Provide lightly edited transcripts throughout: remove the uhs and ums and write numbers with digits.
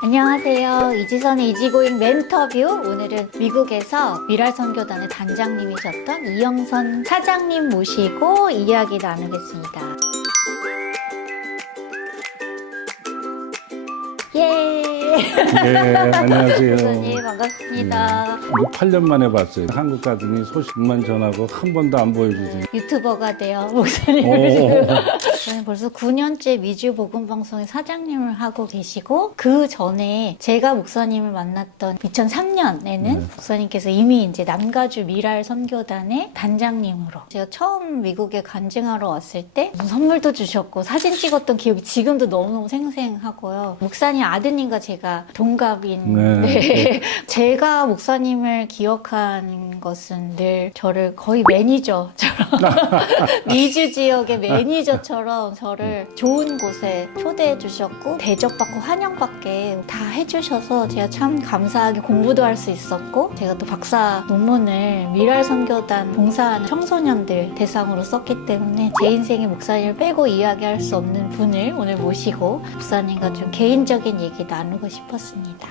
안녕하세요. 이지선의 이지고잉 멘터뷰. 오늘은 미국에서 미랄선교단의 단장님이셨던 이영선 사장님 모시고 이야기 나누겠습니다. 예. 네, 안녕하세요. 목사님 반갑습니다. 8년 만에 봤어요. 한국 가더니 소식만 전하고 한 번도 안 보여주더니. 유튜버가 돼요, 목사님을 지금. 저는 벌써 9년째 미주 복음방송의 사장님을 하고 계시고, 그 전에 제가 목사님을 만났던 2003년에는 목사님께서 이미 이제 남가주 미랄 선교단의 단장님으로 제가 처음 미국에 간증하러 왔을 때 무슨 선물도 주셨고 사진 찍었던 기억이 지금도 너무너무 생생하고요. 목사님 아드님과 제가 동갑인 네. 제가 목사님을 기억한 것은 늘 저를 거의 매니저처럼 미주 지역의 매니저처럼 저를 좋은 곳에 초대해 주셨고 대접받고 환영받게 다 해주셔서 제가 참 감사하게 공부도 할 수 있었고, 제가 또 박사 논문을 미랄 선교단 봉사하는 청소년들 대상으로 썼기 때문에 제 인생의 목사님을 빼고 이야기할 수 없는 분을 오늘 모시고 목사님과 좀 개인적인 얘기 나누고 싶었습니다.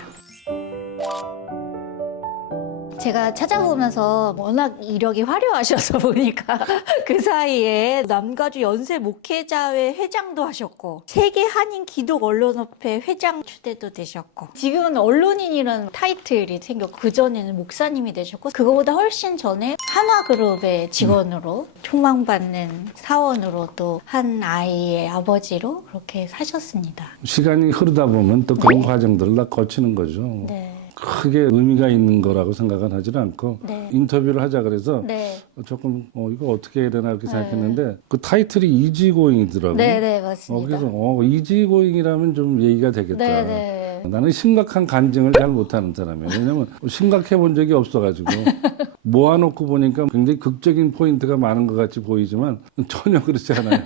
제가 찾아보면서 워낙 이력이 화려하셔서 보니까 그 사이에 남가주 연세 목회자회 회장도 하셨고 세계 한인 기독 언론협회 회장 추대도 되셨고 지금은 언론인이라는 타이틀이 생겼고 그전에는 목사님이 되셨고 그거보다 훨씬 전에 한화그룹의 직원으로 총망받는 사원으로 또 한 아이의 아버지로 그렇게 사셨습니다. 시간이 흐르다 보면 또 그런 과정들을 다 거치는 거죠. 네. 크게 의미가 있는 거라고 생각은 하지 않고 네. 인터뷰를 하자 그래서 네. 조금 이거 어떻게 해야 되나 이렇게 생각했는데 그 타이틀이 이지고잉이더라고요. 네, 맞습니다. 그래서 이지고잉이라면 좀 얘기가 되겠다. 네. 나는 심각한 간증을 잘 못하는 사람이에요. 왜냐면 심각해 본 적이 없어가지고 모아놓고 보니까 굉장히 극적인 포인트가 많은 것 같이 보이지만 전혀 그렇지 않아요.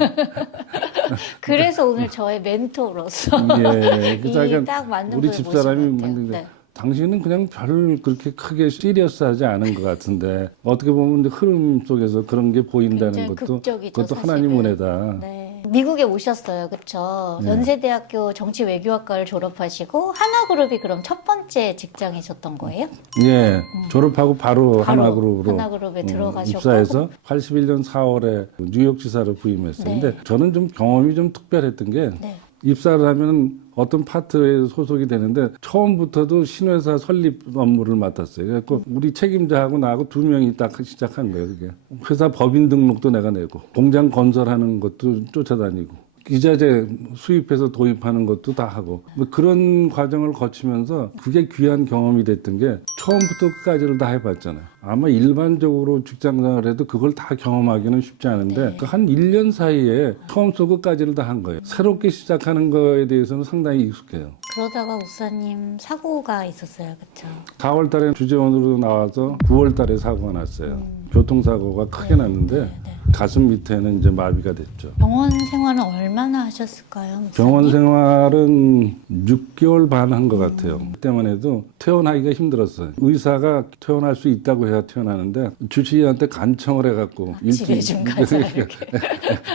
그래서 오늘 저의 멘토로서 예, 그래서 이 약간 딱 맞는 우리 분을 집사람이 모신 것 같아요. 만든 네. 당신은 그냥 별 그렇게 크게 시리어스하지 않은 것 같은데 어떻게 보면 이제 흐름 속에서 그런 게 보인다는 굉장히 것도 극적이죠, 그것도 사실은. 하나님 은혜다. 네. 미국에 오셨어요, 그렇죠? 네. 연세대학교 정치외교학과를 졸업하시고 한화그룹이 그럼 첫 번째 직장이셨던 거예요? 예, 졸업하고 바로 한화그룹으로 한화그룹에 들어가셨고 입사해서 81년 4월에 뉴욕지사로 부임했어요. 네. 근데 저는 좀 경험이 좀 특별했던 게 네. 입사를 하면 어떤 파트에 소속이 되는데 처음부터도 신회사 설립 업무를 맡았어요. 그래서 우리 책임자하고 나하고 두 명이 딱 시작한 거예요. 그게 회사 법인 등록도 내가 내고 공장 건설하는 것도 쫓아다니고 기자재 수입해서 도입하는 것도 다 하고 뭐 그런 과정을 거치면서 그게 귀한 경험이 됐던 게 처음부터 끝까지를 다 해봤잖아요. 아마 일반적으로 직장생활을 해도 그걸 다 경험하기는 쉽지 않은데 네. 그 한 1년 사이에 처음부터 끝까지를 다 한 거예요. 새롭게 시작하는 거에 대해서는 상당히 익숙해요. 그러다가 목사님 사고가 있었어요, 그렇죠? 4월 달에 주재원으로 나와서 9월 달에 사고가 났어요. 교통사고가 크게 났는데 가슴 밑에는 이제 마비가 됐죠. 병원 생활은 얼마나 하셨을까요, 목사님? 병원 생활은 6개월 반 한 것 같아요. 그때만 해도 퇴원하기가 힘들었어요. 의사가 퇴원할 수 있다고 해야 퇴원하는데 주치의한테 간청을 해갖고 집에 좀 가자, 이렇게.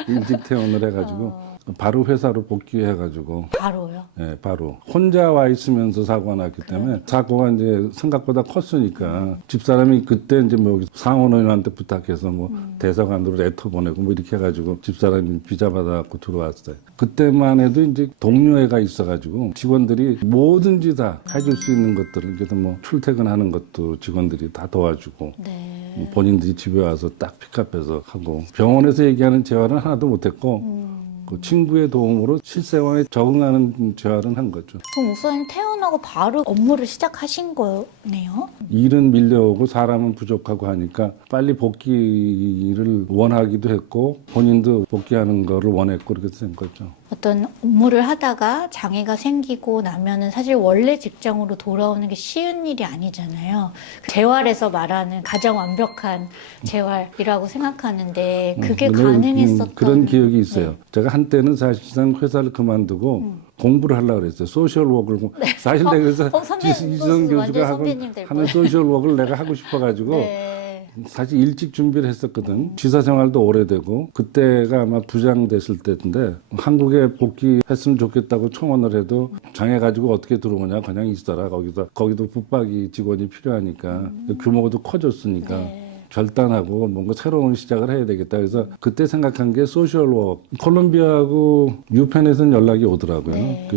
일찍 퇴원을 해가지고 바로 회사로 복귀해가지고 바로요? 예, 바로 혼자 와 있으면서 사고가 났기 때문에 사고가 이제 생각보다 컸으니까 집사람이 그때 이제 뭐 상원의원한테 부탁해서 뭐 대사관으로 레터 보내고 뭐 이렇게 해가지고 집사람이 비자 받아갖고 들어왔어요. 그때만 해도 이제 동료애가 있어가지고 직원들이 뭐든지 다 해줄 수 있는 것들을 그래서 뭐 출퇴근하는 것도 직원들이 다 도와주고 네. 본인들이 집에 와서 딱 픽업해서 하고 병원에서 얘기하는 재활은 하나도 못했고 그 친구의 도움으로 실생활에 적응하는 재활은 한 거죠. 그럼 목사님 퇴원하고 바로 업무를 시작하신 거네요? 일은 밀려오고 사람은 부족하고 하니까 빨리 복귀를 원하기도 했고 본인도 복귀하는 거를 원했고 그렇게 된 거죠. 어떤 업무를 하다가 장애가 생기고 나면은 사실 원래 직장으로 돌아오는 게 쉬운 일이 아니잖아요. 재활에서 말하는 가장 완벽한 재활이라고 생각하는데 그게 가능했었던 그런 기억이 있어요. 네. 제가 한때는 사실상 회사를 그만두고 공부를 하려고 그랬어요. 소셜워크를. 사실 내가 그래서 선배, 이수정 완전 교수가 선배님 될 하는 소셜워크를 내가 하고 싶어가지고 네. 사실 일찍 준비를 했었거든. 지사 생활도 오래되고 그때가 아마 부장 됐을 때인데 한국에 복귀했으면 좋겠다고 청원을 해도 장애 가지고 어떻게 들어오냐 그냥 있어라 거기도 붙박이 직원이 필요하니까 규모도 커졌으니까 결단하고 뭔가 새로운 시작을 해야 되겠다. 그래서 그때 생각한 게 소셜워크. 콜롬비아하고 유펜에서는 연락이 오더라고요. 네.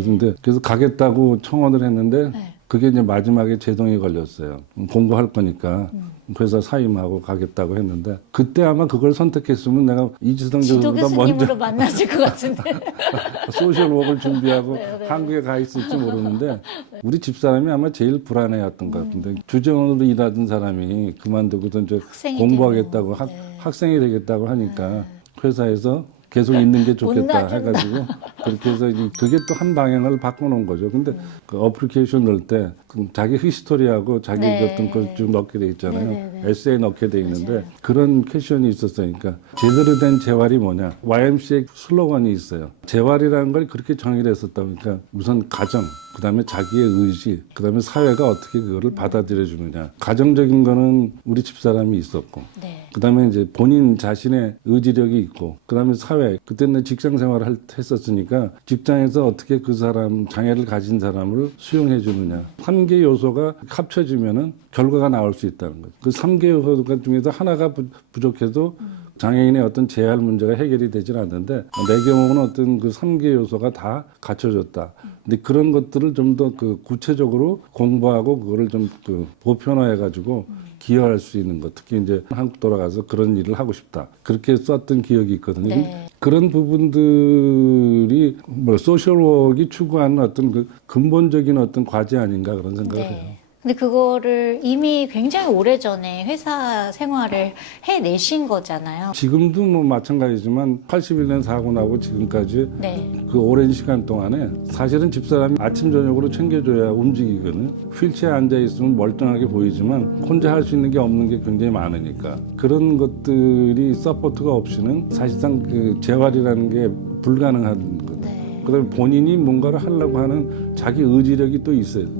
그래서 가겠다고 청원을 했는데 네. 그게 이제 마지막에 제동이 걸렸어요. 공부할 거니까 회사 사임하고 가겠다고 했는데 그때 아마 그걸 선택했으면 내가 이지성 지도 교수보다 교수님으로 먼저 만나실 것 같은데. 소셜워크를 준비하고 네. 한국에 가 있을지 모르는데 우리 집사람이 아마 제일 불안해했던 것 같은데 주재원으로 일하던 사람이 그만두고도 이제 학생이 공부하겠다고 되면, 학생이 되겠다고 하니까 회사에서 계속 있는 게 좋겠다 못 나겠다. 해가지고 그렇게 해서 이제 그게 또 한 방향을 바꿔놓은 거죠. 근데 그 어플리케이션 넣을 때 자기 히스토리하고 자기 네. 어떤 걸 쭉 넣게 돼 있잖아요. 네. 에세이 넣게 돼 있는데 그런 퀘션이 있었어요. 그러니까 제대로 된 재활이 뭐냐. YMCA 슬로건이 있어요. 재활이라는 걸 그렇게 정의를 했었다. 그러니까 우선 가정, 그다음에 자기의 의지, 그다음에 사회가 어떻게 그거를 받아들여 주느냐. 가정적인 거는 우리 집사람이 있었고 네. 그다음에 이제 본인 자신의 의지력이 있고 그다음에 사회 그때는 직장 생활을 했었으니까 직장에서 어떻게 그 사람 장애를 가진 사람을 수용해 주느냐 3개 요소가 합쳐지면은 결과가 나올 수 있다는 거죠. 그 3개 요소 중에서 하나가 부족해도 장애인의 어떤 재활 문제가 해결이 되질 않는데 내 경우는 어떤 그 3개 요소가 다 갖춰졌다. 근데 그런 것들을 좀 더 그 구체적으로 공부하고 그거를 좀 그 보편화해 가지고 기여할 수 있는 것. 특히 이제 한국 돌아가서 그런 일을 하고 싶다. 그렇게 썼던 기억이 있거든요. 네. 그런 부분들이 뭐 소셜워크가 추구하는 어떤 그 근본적인 어떤 과제 아닌가 그런 생각을 해요. 근데 그거를 이미 굉장히 오래전에 회사 생활을 해내신 거잖아요. 지금도 뭐 마찬가지지만 81년 사고 나고 지금까지 네. 그 오랜 시간 동안에 사실은 집사람이 아침 저녁으로 챙겨줘야 움직이거든. 휠체어에 앉아 있으면 멀쩡하게 보이지만 혼자 할 수 있는 게 없는 게 굉장히 많으니까 그런 것들이 서포트가 없이는 사실상 그 재활이라는 게 불가능한 거죠. 네. 그다음에 본인이 뭔가를 하려고 하는 자기 의지력이 또 있어야 돼.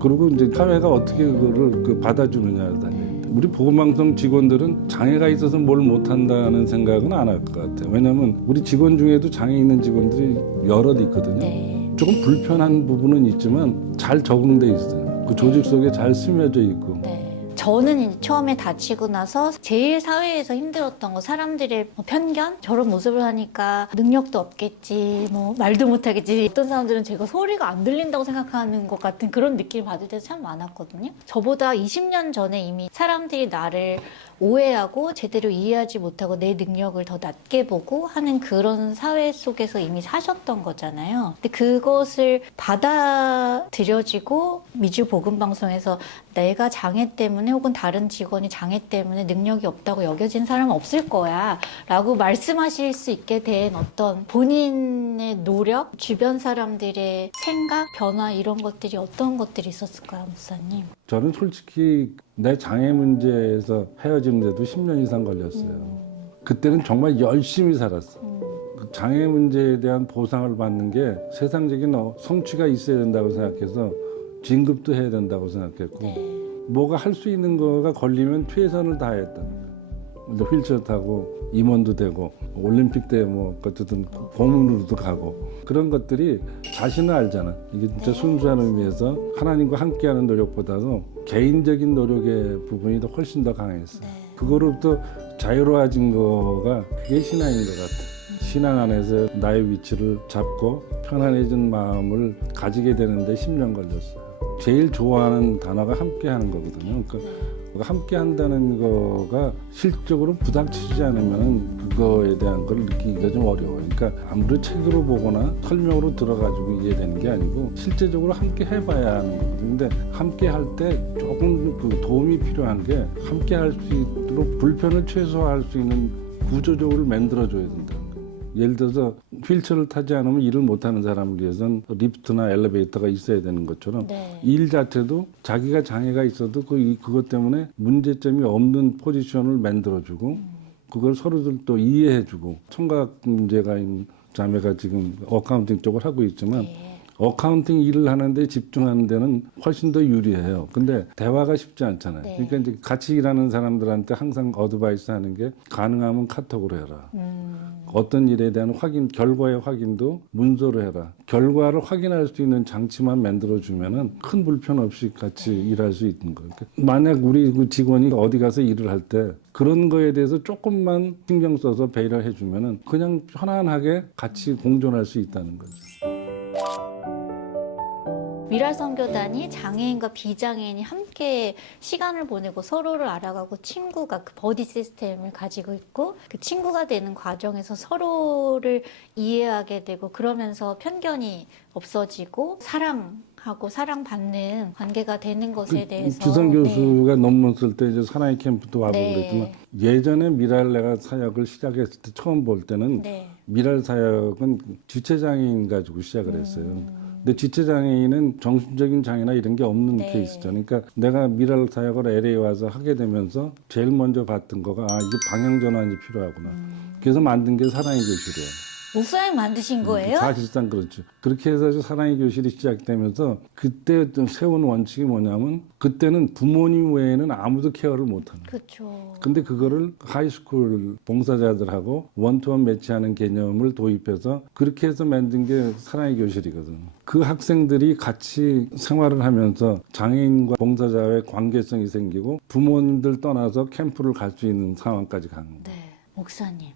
그리고 이제 사회가 어떻게 그거를 그 받아주느냐에 달려. 우리 보건방송 직원들은 장애가 있어서 뭘 못한다는 생각은 안 할 것 같아요. 왜냐하면 우리 직원 중에도 장애 있는 직원들이 여럿 있거든요. 네. 조금 불편한 부분은 있지만 잘 적응돼 있어요. 그 조직 속에 잘 스며져 있고. 네. 저는 이제 처음에 다치고 나서 제일 사회에서 힘들었던 거 사람들의 뭐 편견? 저런 모습을 하니까 능력도 없겠지, 뭐 말도 못하겠지. 어떤 사람들은 제가 소리가 안 들린다고 생각하는 것 같은 그런 느낌을 받을 때도 참 많았거든요. 저보다 20년 전에 이미 사람들이 나를 오해하고 제대로 이해하지 못하고 내 능력을 더 낮게 보고 하는 그런 사회 속에서 이미 사셨던 거잖아요. 근데 그것을 받아들여지고 미주 복음방송에서 내가 장애 때문에 혹은 다른 직원이 장애 때문에 능력이 없다고 여겨진 사람은 없을 거야 라고 말씀하실 수 있게 된 어떤 본인의 노력, 주변 사람들의 생각, 변화 이런 것들이 어떤 것들이 있었을까요, 목사님? 저는 솔직히 내 장애 문제에서 헤어지는데도 10년 이상 걸렸어요. 그때는 정말 열심히 살았어. 그 장애 문제에 대한 보상을 받는 게 세상적인 성취가 있어야 된다고 생각해서 진급도 해야 된다고 생각했고 네. 뭐가 할 수 있는 거가 걸리면 최선을 다했다. 휠체어 타고 임원도 되고 올림픽 때 뭐 어쨌든 고문으로도 가고 그런 것들이 자신을 알잖아. 이게 진짜 순수한 의미에서 하나님과 함께하는 노력보다도 개인적인 노력의 부분이 더 훨씬 더 강했어. 그거로부터 자유로워진 거가 그게 신앙인 것 같아. 신앙 안에서 나의 위치를 잡고 편안해진 마음을 가지게 되는데 10년 걸렸어요. 제일 좋아하는 단어가 함께하는 거거든요. 그러니까 함께 한다는 거가 실적으로 부닥치지 않으면 그거에 대한 걸 느끼기가 좀 어려워요. 그러니까 아무리 책으로 보거나 설명으로 들어가지고 이해되는 게 아니고 실제적으로 함께 해봐야 하는 거거든요. 근데 함께 할 때 조금 그 도움이 필요한 게 함께 할 수 있도록 불편을 최소화할 수 있는 구조적으로 만들어줘야 된다는 거예요. 예를 들어서 휠체어를 타지 않으면 일을 못하는 사람을 위해서는 리프트나 엘리베이터가 있어야 되는 것처럼 네. 일 자체도 자기가 장애가 있어도 그것 때문에 문제점이 없는 포지션을 만들어주고 그걸 서로들 또 이해해주고 청각 문제가 있는 자매가 지금 어카운팅 쪽을 하고 있지만 어카운팅 일을 하는데 집중하는 데는 훨씬 더 유리해요. 근데 대화가 쉽지 않잖아요. 네. 그러니까 이제 같이 일하는 사람들한테 항상 어드바이스 하는 게 가능하면 카톡으로 해라. 어떤 일에 대한 확인, 결과의 확인도 문서로 해라. 결과를 확인할 수 있는 장치만 만들어주면은 큰 불편 없이 같이 일할 수 있는 거예요. 그러니까 만약 우리 그 직원이 어디 가서 일을 할 때 그런 거에 대해서 조금만 신경 써서 배려를 해주면은 그냥 편안하게 같이 공존할 수 있다는 거죠. 미랄선교단이 장애인과 비장애인이 함께 시간을 보내고 서로를 알아가고 친구가 그 버디 시스템을 가지고 있고 그 친구가 되는 과정에서 서로를 이해하게 되고 그러면서 편견이 없어지고 사랑하고 사랑받는 관계가 되는 것에 대해서 주선 교수가 논문 쓸 때 이제 사나이 캠프도 와보고 네. 그랬지만 예전에 미랄 내가 사역을 시작했을 때 처음 볼 때는 네. 미랄 사역은 지체장애인 가지고 시작을 했어요. 근데 지체장애인은 정신적인 장애나 이런 게 없는 네. 케이스죠. 그러니까 내가 미랄 사역을 LA 와서 하게 되면서 제일 먼저 봤던 거가 아, 이게 방향전환이 필요하구나. 그래서 만든 게 사랑의 교실이에요. 목사님 만드신 거예요? 사실상 그렇죠. 그렇게 해서 사랑의 교실이 시작되면서 그때 좀 세운 원칙이 뭐냐면 그때는 부모님 외에는 아무도 케어를 못하는 거예요. 그렇죠. 근데 그거를 하이스쿨 봉사자들하고 원투원 매치하는 개념을 도입해서 그렇게 해서 만든 게 사랑의 교실이거든. 그 학생들이 같이 생활을 하면서 장애인과 봉사자의 관계성이 생기고 부모님들 떠나서 캠프를 갈 수 있는 상황까지 가는 거예요. 네. 목사님.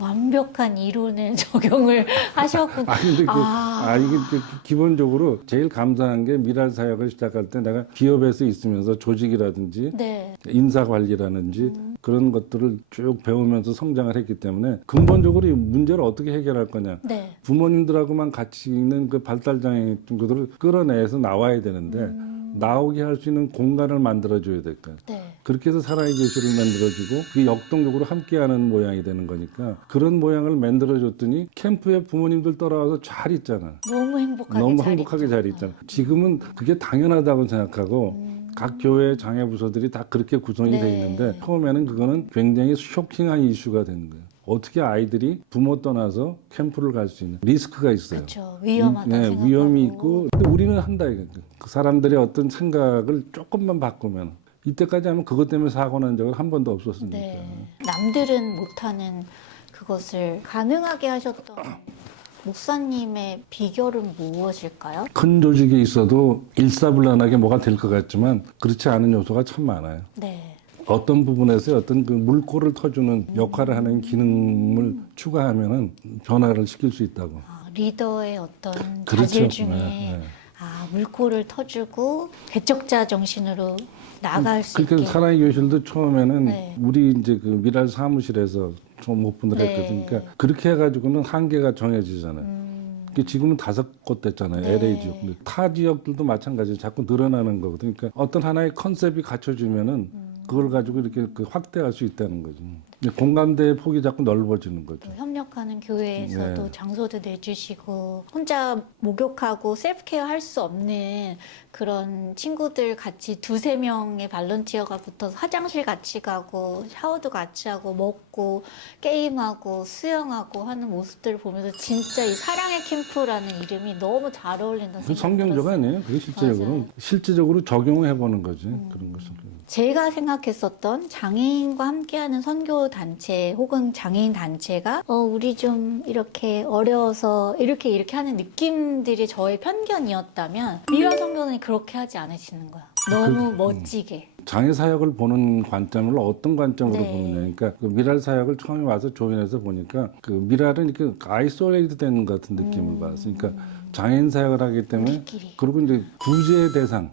완벽한 이론을 적용을 하셨군. 이게 기본적으로 제일 감사한 게 미랄 사역을 시작할 때 내가 기업에서 있으면서 조직이라든지 네. 인사 관리라든지 그런 것들을 쭉 배우면서 성장을 했기 때문에 근본적으로 이 문제를 어떻게 해결할 거냐. 네. 부모님들하고만 같이 있는 그 발달장애 친구들을 끌어내서 나와야 되는데 나오게 할 수 있는 공간을 만들어줘야 될 거예요. 네. 그렇게 해서 사랑의 교실을 만들어주고 그게 역동적으로 함께하는 모양이 되는 거니까 그런 모양을 만들어줬더니 캠프에 부모님들 따라와서 잘 있잖아. 너무 행복하게 너무 잘 행복하게 있죠. 잘 있잖아. 지금은 그게 당연하다고 생각하고 각 교회 장애부서들이 다 그렇게 구성이 네. 돼 있는데 처음에는 그거는 굉장히 쇼킹한 이슈가 되는 거예요. 어떻게 아이들이 부모 떠나서 캠프를 갈 수 있는 리스크가 있어요. 그렇죠. 위험하다 네, 생각하고. 위험이 있고 근데 우리는 한다 이거. 그 사람들의 어떤 생각을 조금만 바꾸면 이때까지 하면 그것 때문에 사고 난 적은 한 번도 없었으니까. 네. 남들은 못하는 그것을 가능하게 하셨던 목사님의 비결은 무엇일까요? 큰 조직에 있어도 일사불란하게 뭐가 될 것 같지만 그렇지 않은 요소가 참 많아요. 네. 어떤 부분에서 어떤 그 물꼬를 터주는 역할을 하는 기능을 추가하면은 변화를 시킬 수 있다고. 리더의 어떤 그렇죠. 자질 중에 네. 물꼬를 터주고 개척자 정신으로 나아갈 수 있게. 그러니까 사랑의 교실도 처음에는 네. 우리 이제 그 미랄 사무실에서 좀 오픈을 네. 했거든요. 그러니까 그렇게 해가지고는 한계가 정해지잖아요. 지금은 5곳 됐잖아요. 네. LA 지역. 근데 타 지역들도 마찬가지로 자꾸 늘어나는 거거든요. 그러니까 어떤 하나의 컨셉이 갖춰지면은 그걸 가지고 이렇게 그 확대할 수 있다는 거죠. 공감대의 폭이 자꾸 넓어지는 거죠. 협력하는 교회에서도 네. 장소도 내주시고 혼자 목욕하고 셀프케어 할 수 없는 그런 친구들 같이 2-3명의 발런티어가 붙어서 화장실 같이 가고 샤워도 같이 하고 먹고 게임하고 수영하고 하는 모습들을 보면서 진짜 이 사랑의 캠프라는 이름이 너무 잘 어울린다는 그 생각이 성경적 들었어요. 아니에요? 그게 실제적으로. 맞아요. 실제적으로 적용해 보는 거지. 그런 것을. 제가 생각했었던 장애인과 함께하는 선교 단체 혹은 장애인 단체가 우리 좀 이렇게 어려워서 이렇게 하는 느낌들이 저의 편견이었다면 미라 선교는 그렇게 하지 않으시는 거야. 너무 멋지게. 장애 사역을 보는 관점을 어떤 관점으로 네. 보느냐. 그러니까 그 미랄 사역을 처음에 와서 조인해서 보니까 그 미랄은 이렇게 아이솔레이트 되는 것 같은 느낌을 받았어. 그러니까 장애인 사역을 하기 때문에 우리끼리. 그리고 이제 구제의 대상.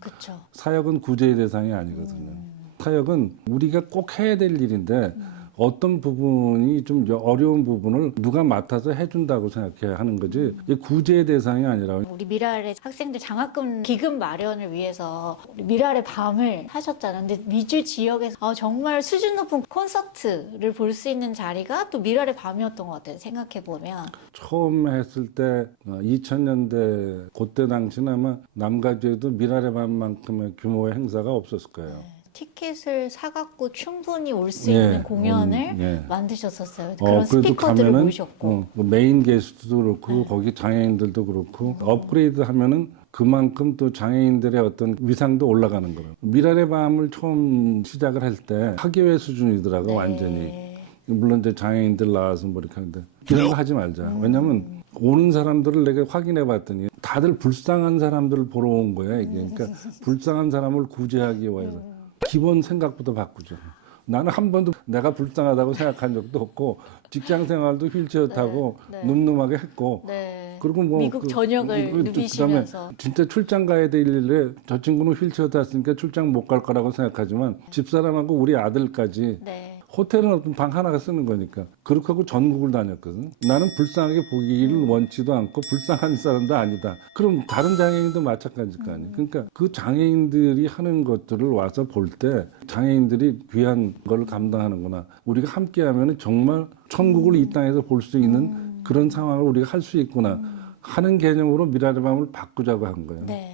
그쵸. 사역은 구제의 대상이 아니거든요. 사역은 우리가 꼭 해야 될 일인데 어떤 부분이 좀 어려운 부분을 누가 맡아서 해준다고 생각해야 하는 거지 이게 구제의 대상이 아니라 우리 미랄의 학생들 장학금 기금 마련을 위해서 우리 미랄의 밤을 하셨잖아요. 근데 미주 지역에서 정말 수준 높은 콘서트를 볼 수 있는 자리가 또 미랄의 밤이었던 것 같아요. 생각해보면. 처음 했을 때 2000년대 그때 당시는 아마 남가주에도 미랄의 밤만큼의 규모의 행사가 없었을 거예요. 티켓을 사갖고 충분히 올 수 예, 있는 공연을 예. 만드셨었어요. 어, 그런 그래도 스피커들을 가면은, 모으셨고. 뭐 메인 게스트도 그렇고 거기 장애인들도 그렇고 업그레이드 하면은 그만큼 또 장애인들의 어떤 위상도 올라가는 거예요. 미랄의 밤을 처음 시작을 할 때 학예회 수준이더라고 네. 완전히. 물론 이제 장애인들 나와서 뭐 이렇게 하는데 이런 거 하지 말자. 왜냐면 오는 사람들을 내가 확인해 봤더니 다들 불쌍한 사람들을 보러 온 거야 이게. 그러니까 불쌍한 사람을 구제하기 위해서 기본 생각부터 바꾸죠. 나는 한 번도 내가 불쌍하다고 생각한 적도 없고 직장 생활도 휠체어 타고 네. 늠름하게 했고 네. 그리고 뭐 미국 전역을 누비시면서. 그다음에 진짜 출장 가야 될 일에 저 친구는 휠체어 탔으니까 출장 못 갈 거라고 생각하지만 집사람하고 우리 아들까지 네. 호텔은 어떤 방 하나가 쓰는 거니까 그렇게 하고 전국을 다녔거든. 나는 불쌍하게 보기를 원치도 않고 불쌍한 사람도 아니다. 그럼 다른 장애인도 마찬가지일 거 아니에요. 그러니까 그 장애인들이 하는 것들을 와서 볼 때 장애인들이 귀한 걸 감당하는구나. 우리가 함께 하면 정말 천국을 이 땅에서 볼 수 있는 그런 상황을 우리가 할 수 있구나 하는 개념으로 미랄의 밤을 바꾸자고 한 거예요. 네.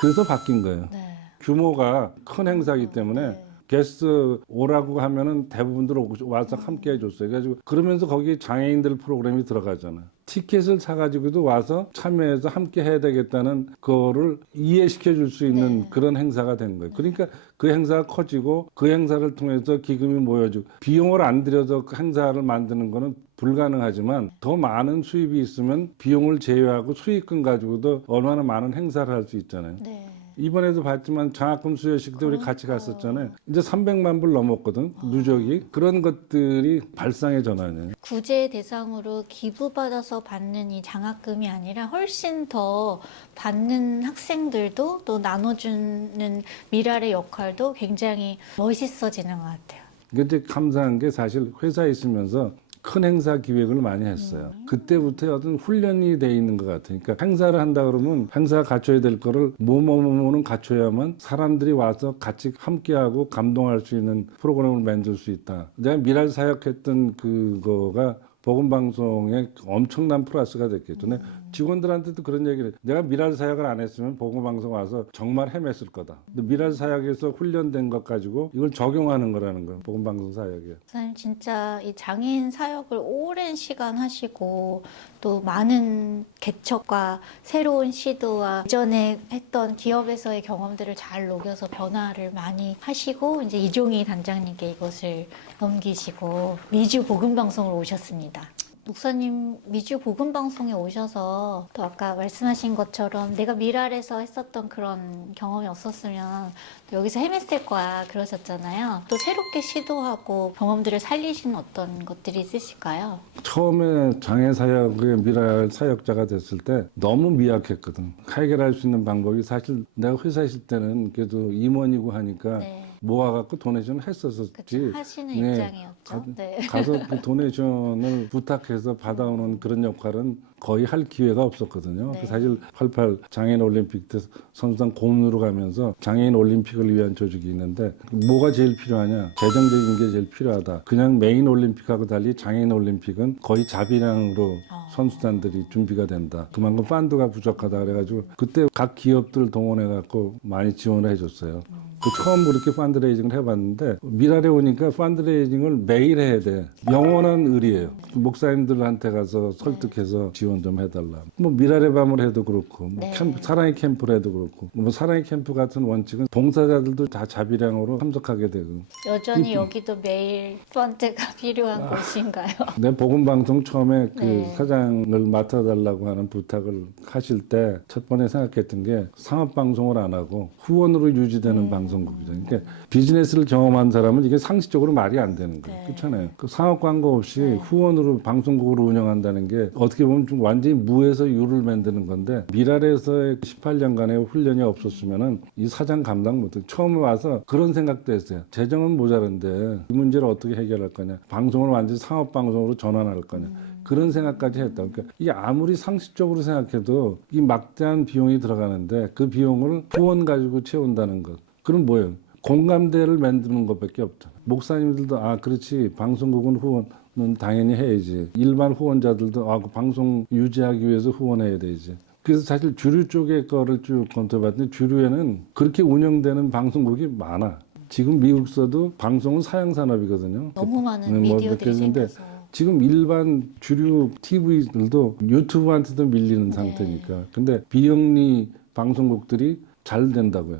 그래서 바뀐 거예요. 네. 규모가 큰 행사이기 때문에 네. 게스트 오라고 하면은 대부분들 와서 함께 해줬어요. 그래가지고 그러면서 거기에 장애인들 프로그램이 들어가잖아. 티켓을 사가지고도 와서 참여해서 함께 해야 되겠다는 거를 이해시켜 줄 수 있는 그런 행사가 된 거예요. 그러니까 그 행사가 커지고 그 행사를 통해서 기금이 모여지고 비용을 안 들여서 그 행사를 만드는 거는 불가능하지만 더 많은 수입이 있으면 비용을 제외하고 수익금 가지고도 얼마나 많은 행사를 할 수 있잖아요. 네. 이번에도 봤지만 장학금 수여식 때 우리 같이 갔었잖아요. 이제 300만 불 넘었거든. 누적이. 그런 것들이 발상의 전환이에요. 구제 대상으로 기부받아서 받는 이 장학금이 아니라 훨씬 더 받는 학생들도 또 나눠주는 미랄의 역할도 굉장히 멋있어지는 것 같아요. 근데 이제 감사한 게 사실 회사에 있으면서 큰 행사 기획을 많이 했어요. 그때부터 어떤 훈련이 돼 있는 것 같아요. 그러니까 행사를 한다 그러면 행사가 갖춰야 될 거를 뭐는 갖춰야만 사람들이 와서 같이 함께하고 감동할 수 있는 프로그램을 만들 수 있다. 내가 미랄 사역했던 그거가 보건방송에 엄청난 플러스가 됐겠죠. 내 직원들한테도 그런 얘기를 해요. 내가 미랄 사역을 안 했으면 보건방송 와서 정말 헤맸을 거다. 근데 미랄 사역에서 훈련된 것 가지고 이걸 적용하는 거라는 거예요. 보건방송 사역에. 선생님 진짜 이 장애인 사역을 오랜 시간 하시고 또 많은 개척과 새로운 시도와 이전에 했던 기업에서의 경험들을 잘 녹여서 변화를 많이 하시고 이제 이종희 단장님께 이것을 넘기시고 미주 복음방송을 오셨습니다. 목사님 미주 복음방송에 오셔서 또 아까 말씀하신 것처럼 내가 미랄에서 했었던 그런 경험이 없었으면 또 여기서 헤맸을 거야 그러셨잖아요. 또 새롭게 시도하고 경험들을 살리신 어떤 것들이 있으실까요? 처음에 장애 사역의 미랄 사역자가 됐을 때 너무 미약했거든. 해결할 수 있는 방법이 사실 내가 회사에 있을 때는 그래도 임원이고 하니까 네. 모아갖고 도네이션을 했었었지. 그쵸, 하시는 입장이었죠. 네. 가서 그 도네이션을 부탁해서 받아오는 그런 역할은 거의 할 기회가 없었거든요. 네. 사실 88 장애인 올림픽 때 선수단 고문으로 가면서 장애인 올림픽을 위한 조직이 있는데 뭐가 제일 필요하냐? 재정적인 게 제일 필요하다. 그냥 메인 올림픽하고 달리 장애인 올림픽은 거의 자비량으로 선수단들이 준비가 된다. 그만큼 펀드가 부족하다 그래가지고 그때 각 기업들 동원해갖고 많이 지원을 해줬어요. 그 처음 그렇게 펀드레이징을 해봤는데 미랄에 오니까 펀드레이징을 매일 해야 돼. 영원한 의리예요. 목사님들한테 가서 설득해서 지원 좀 해달라. 뭐 미랄의 밤을 해도 그렇고, 뭐 네. 사랑의 캠프를 해도 그렇고, 뭐 사랑의 캠프 같은 원칙은 봉사자들도 다 자비량으로 참석하게 되고. 여전히 여기도 매일 펀드가 필요한 곳인가요? 내 복음방송 처음에 그 네. 사장을 맡아달라고 하는 부탁을 하실 때 첫 번에 생각했던 게 상업방송을 안 하고 후원으로 유지되는 방송국이죠. 그러니까 비즈니스를 경험한 사람은 이게 상식적으로 말이 안 되는 거예요. 네. 그렇잖아요. 그 상업 광고 없이 후원으로 방송국을 운영한다는 게 어떻게 보면 좀 완전히 무에서 유를 만드는 건데 미랄에서의 18년간의 훈련이 없었으면은 이 사장 감당 못해. 처음에 와서 그런 생각도 했어요. 재정은 모자란데 이 문제를 어떻게 해결할 거냐. 방송을 완전히 상업 방송으로 전환할 거냐. 그런 생각까지 했다. 그러니까 이게 아무리 상식적으로 생각해도 이 막대한 비용이 들어가는데 그 비용을 후원 가지고 채운다는 것. 그럼 뭐예요? 공감대를 만드는 것밖에 없잖아. 목사님들도 아 그렇지 방송국은 후원은 당연히 해야지. 일반 후원자들도 아 그 방송 유지하기 위해서 후원해야 되지. 그래서 사실 주류 쪽의 거를 쭉 검토해봤더니 주류에는 그렇게 운영되는 방송국이 많아. 지금 미국서도 방송은 사양 산업이거든요. 너무 많은 뭐 미디어들이 그렇게 했는데 생겨서. 지금 일반 주류 TV들도 유튜브한테도 밀리는 네. 상태니까. 근데 비영리 방송국들이 잘 된다고요.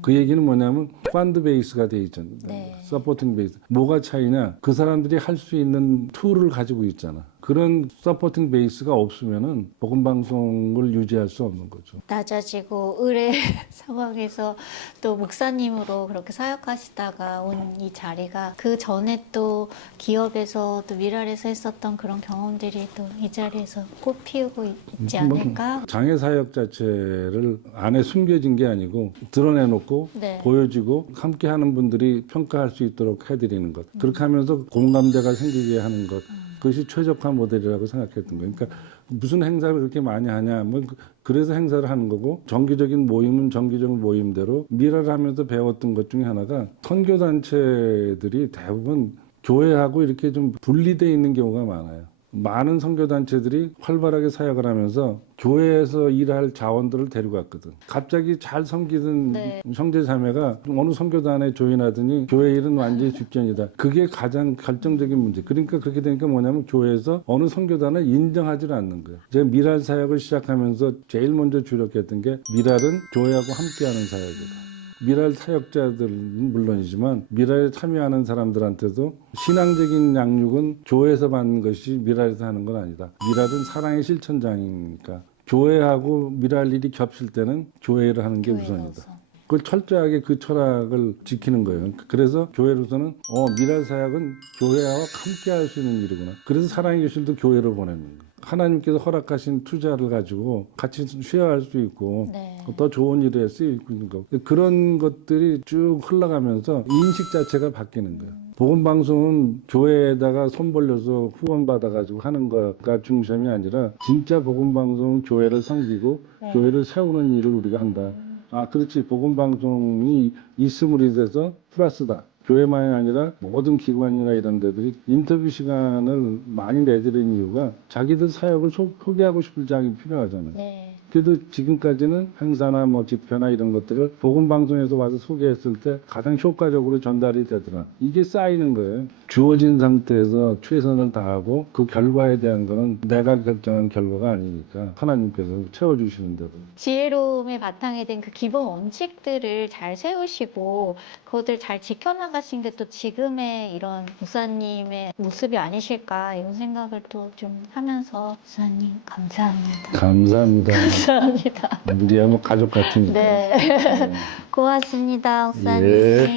그 얘기는 뭐냐면 펀드 베이스가 돼 있잖아요. 네. 서포팅 베이스. 뭐가 차이냐? 그 사람들이 할 수 있는 툴을 가지고 있잖아. 그런 서포팅 베이스가 없으면은 복음 방송을 유지할 수 없는 거죠. 낮아지고 의뢰 상황에서 또 목사님으로 그렇게 사역하시다가 온 이 자리가 그 전에 또 기업에서 또 미랄에서 했었던 그런 경험들이 또 이 자리에서 꽃 피우고 있지 않을까? 장애 사역 자체를 안에 숨겨진 게 아니고 드러내놓고 네. 보여지고 함께 하는 분들이 평가할 수 있도록 해드리는 것. 그렇게 하면서 공감대가 생기게 하는 것. 그것이 최적화 모델이라고 생각했던 거예요. 그러니까 무슨 행사를 그렇게 많이 하냐. 뭐 그래서 행사를 하는 거고 정기적인 모임은 정기적인 모임대로 미라를 하면서 배웠던 것 중에 하나가 선교단체들이 대부분 교회하고 이렇게 좀 분리되어 있는 경우가 많아요. 많은 선교단체들이 활발하게 사역을 하면서 교회에서 일할 자원들을 데려갔거든. 갑자기 잘 섬기던 네. 형제자매가 어느 선교단에 조인하더니 교회 일은 완전히 뒷전이다. 그게 가장 결정적인 문제. 그러니까 그렇게 되니까 뭐냐면 교회에서 어느 선교단을 인정하지 않는 거예요. 제가 미랄 사역을 시작하면서 제일 먼저 주력했던 게 미랄은 교회하고 함께하는 사역이다. 미랄 사역자들은 물론이지만 미랄에 참여하는 사람들한테도 신앙적인 양육은 교회에서 받는 것이 미랄에서 하는 건 아니다. 미랄은 사랑의 실천장이니까 교회하고 미랄 일이 겹칠 때는 교회를 하는 게 우선이다. 교회로서. 그걸 철저하게 그 철학을 지키는 거예요. 그래서 교회로서는 미랄 사역은 교회와 함께 할 수 있는 일이구나. 그래서 사랑의 교실도 교회로 보내는 거예요. 하나님께서 허락하신 투자를 가지고 같이 쉐어할 수 있고 네. 더 좋은 일에 쓰이는 거. 그런 것들이 쭉 흘러가면서 인식 자체가 바뀌는 거예요. 복음 방송은 교회에다가 손 벌려서 후원 받아가지고 하는 거가 중심이 아니라 진짜 복음 방송은 교회를 섬기고 네. 교회를 세우는 일을 우리가 한다. 아, 그렇지. 복음 방송이 있음으로 돼서 플러스다. 교회만이 아니라 모든 기관이나 이런 데들이 인터뷰 시간을 많이 내드리는 이유가 자기들 사역을 소개하고 싶을 자격이 필요하잖아요. 네. 그래도 지금까지는 행사나 뭐 집회나 이런 것들을 복음 방송에서 와서 소개했을 때 가장 효과적으로 전달이 되더라. 이게 쌓이는 거예요. 주어진 상태에서 최선을 다하고 그 결과에 대한 거는 내가 결정한 결과가 아니니까 하나님께서 채워주시는 대로. 지혜로움의 바탕에 된 그 기본 원칙들을 잘 세우시고 그것들 잘 지켜나가신 게 또 지금의 이런 목사님의 모습이 아니실까 이런 생각을 또 좀 하면서 목사님 감사합니다. 감사합니다. 감사합니다. 우리야 뭐 가족 같으니까. 네. 고맙습니다, 목사님. 예.